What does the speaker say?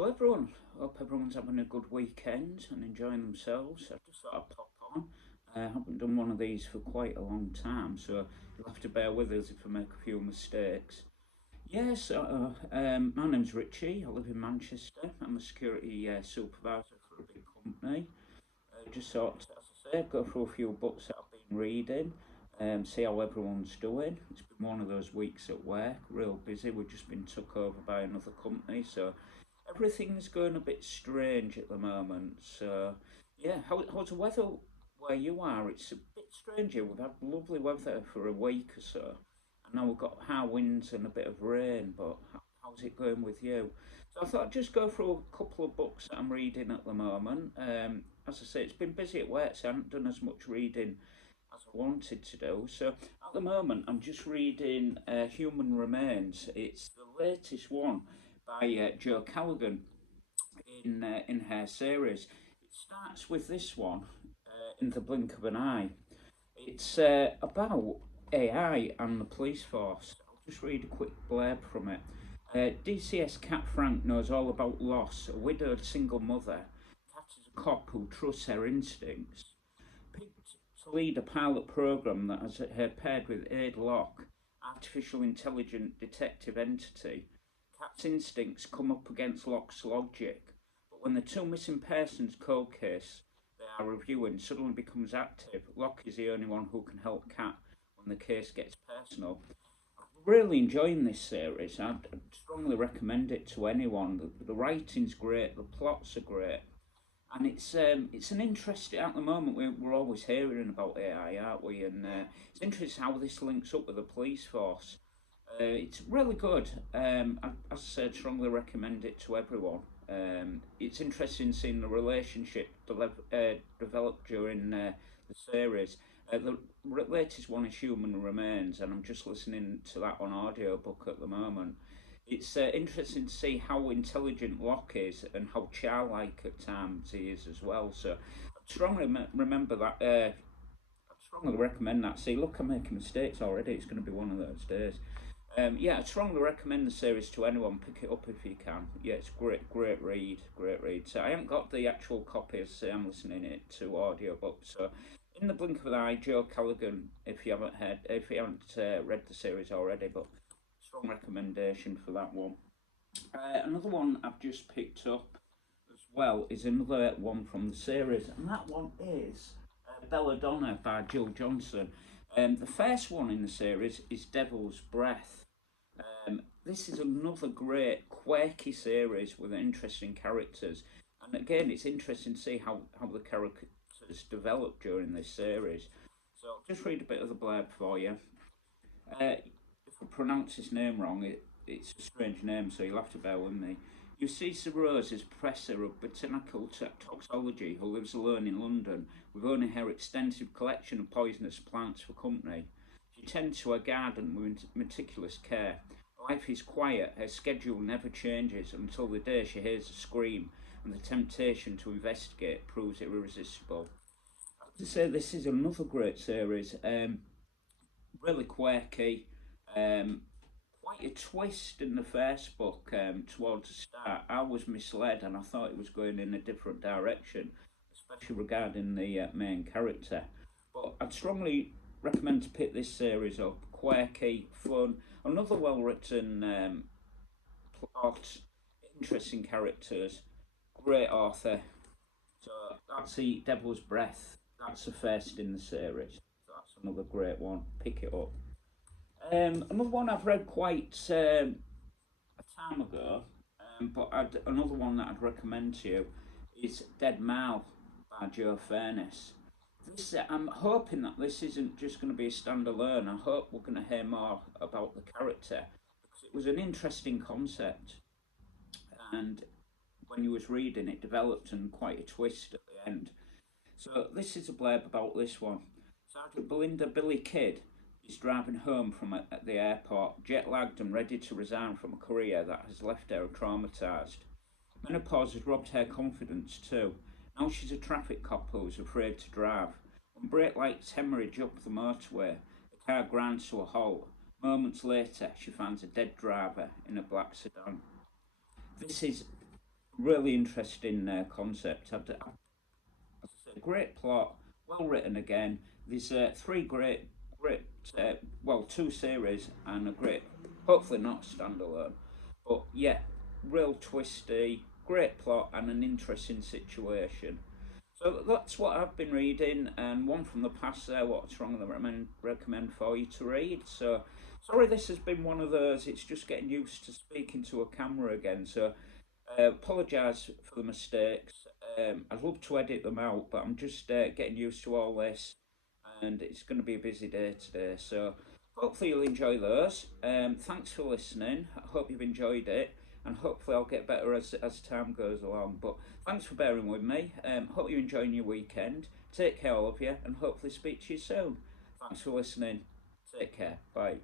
Hello everyone. Hope everyone's having a good weekend and enjoying themselves. I just thought I'd pop on. I haven't done one of these for quite a long time, so you'll have to bear with us if I make a few mistakes. Yes, my name's Richie. I live in Manchester. I'm a security supervisor for a big company. Just thought, as I say, go through a few books that I've been reading, see how everyone's doing. It's been one of those weeks at work, real busy. We've just been took over by another company, so everything's going a bit strange at the moment. So, yeah, how's the weather where you are? It's a bit strange here. We've had lovely weather for a week or so, and now we've got high winds and a bit of rain. But how's it going with you? So I thought I'd just go through a couple of books that I'm reading at the moment. As I say, it's been busy at work, so I haven't done as much reading as I wanted to do. So at the moment, I'm just reading Human Remains. It's the latest one by Joe Callaghan in her series. It starts with this one in the blink of an eye. It's about AI and the police force. I'll just read a quick blurb from it. DCS Cat Frank knows all about loss. A widowed single mother. Cat is a cop who trusts her instincts. Picked to lead a pilot program that has her paired with Aid Locke, artificial intelligent detective entity. Cat's instincts come up against Locke's logic, but when the two missing persons cold case they are reviewing suddenly becomes active, Locke is the only one who can help Cat when the case gets personal. I'm really enjoying this series. I'd strongly recommend it to anyone. The writing's great, the plots are great, and it's an interesting at the moment. We're always hearing about AI, aren't we? And it's interesting how this links up with the police force. It's really good. As I said, strongly recommend it to everyone. It's interesting seeing the relationship develop during the series. The latest one is Human Remains, and I'm just listening to that on audiobook at the moment. It's interesting to see how intelligent Locke is and how childlike at times he is as well. So I strongly remember that. I strongly recommend that. See, look, I'm making mistakes already. It's going to be one of those days. Yeah, I strongly recommend the series to anyone. Pick it up if you can. Yeah, it's great, great read, great read. So I haven't got the actual copy, as I'm listening it to audiobook. So in the blink of an eye, Joe Callaghan. If you haven't read the series already, but strong recommendation for that one. Another one I've just picked up as well is another one from the series, and that one is Belladonna by Jill Johnson. The first one in the series is Devil's Breath. This is another great, quirky series with interesting characters. And again, it's interesting to see how the characters develop during this series. So I'll just read a bit of the blurb for you. If I pronounce his name wrong, it's a strange name, so you'll have to bear with me. Eucisa Rose is professor of botanical toxicology who lives alone in London with only her extensive collection of poisonous plants for company. She tends to her garden with meticulous care. Life is quiet, her schedule never changes until the day she hears a scream and the temptation to investigate proves irresistible. I have to say, this is another great series. Really quirky. Um, Quite a twist in the first book towards the start. I was misled and I thought it was going in a different direction, especially regarding the main character. But I'd strongly recommend to pick this series up. Quirky, fun, another well written plot, interesting characters, great author. So that's the Devil's Breath. That's the first in the series. So that's another great one. Pick it up. Another one I've read quite a time ago, but another one that I'd recommend to you is Dead Mal by Joe Furness. I'm hoping that this isn't just going to be a standalone. I hope we're going to hear more about the character because it was an interesting concept, and when you was reading, it developed and quite a twist at the end. So this is a blurb about this one. Sergeant Belinda Billy Kidd is driving home from at the airport, jet lagged and ready to resign from a career that has left her traumatised. Menopause has robbed her confidence too. Now she's a traffic cop who's afraid to drive. When brake lights hemorrhage up the motorway, the car grinds to a halt. Moments later, she finds a dead driver in a black sedan. This is really interesting concept. As I said, great plot, well written again. There's three great, well, two series and a great, hopefully not standalone, but yeah, real twisty, great plot and an interesting situation. So that's what I've been reading, and one from the past there, What's Wrong, that I recommend for you to read. So, sorry this has been one of those, it's just getting used to speaking to a camera again. So, apologise for the mistakes. I'd love to edit them out, but I'm just getting used to all this, and it's going to be a busy day today. So, hopefully, you'll enjoy those. Thanks for listening. I hope you've enjoyed it, and hopefully, I'll get better as time goes along. But thanks for bearing with me. Hope you're enjoying your weekend. Take care, all of you, and hopefully, speak to you soon. Thanks for listening. Take care. Bye.